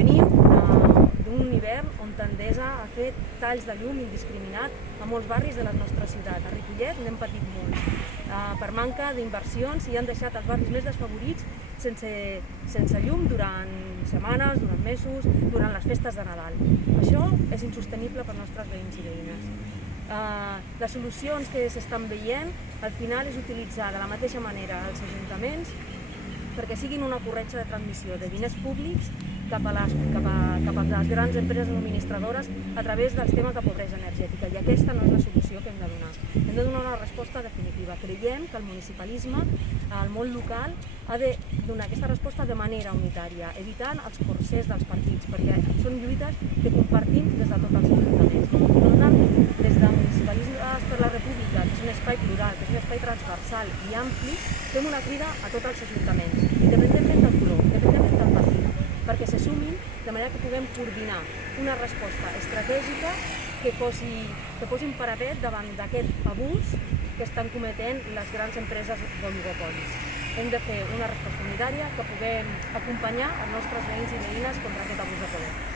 venim d'un hivern on Endesa ha fet talls de llum indiscriminat a molts barris de la nostra ciutat. A Ripollet n'hem patit molts, per manca d'inversions, i han deixat els barris més desfavorits sense llum durant setmanes, durant mesos, durant les festes de Nadal. Això és insostenible per als nostres veïns i veïnes. Les solucions que s'estan veient al final és utilitzar de la mateixa manera els ajuntaments perquè siguin una corretja de transmissió de diners públics cap a les grans empreses subministradores a través del tema de pobresa energètica, i aquesta no és la solució que hem de donar. Hem de donar una resposta definitiva. Creiem que el municipalisme, el món local, ha de donar aquesta resposta de manera unitària, evitant els corsers dels partits, perquè són lluites que compartim des de tots els ajuntaments. Per tant, des de Municipalistes per la República, que és un espai plural, que és un espai transversal i ampli, fem una crida a tots els ajuntaments, independentment del color, independentment del partit, perquè se sumin de manera que puguem coordinar una resposta estratègica que posi paravent davant d'aquest abús que estan cometent les grans empreses d'oligopolis. Hem de fer una resposta unitària que puguem acompanyar els nostres veïns i veïnes contra aquest abús de poder.